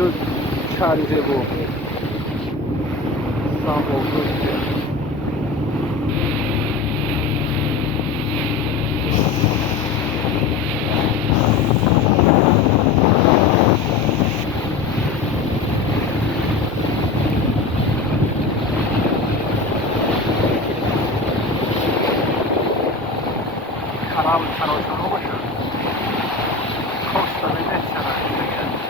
بسیار چرده و سماورده. kanal kanalına bakın. Costa Venezia işte.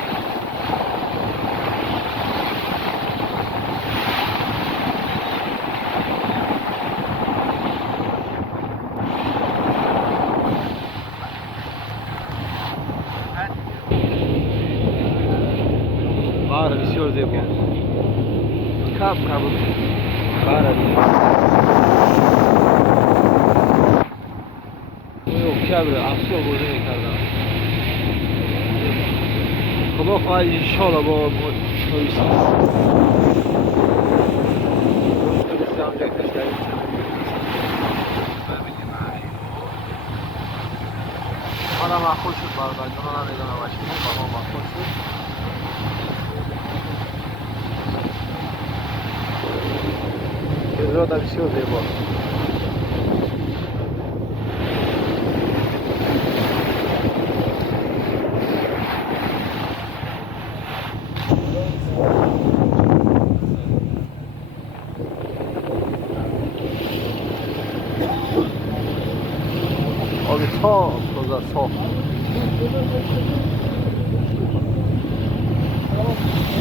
Var بسیار زیبا. کف کبود. بله. کبره افسو بوده میکردم. خدا خواهد انشالله با تویست حالا مخوش شد برای جانا نمیدانم باشیم با ما مخوش شد کذرات بسیار زیبا آبی صاف تازه صاف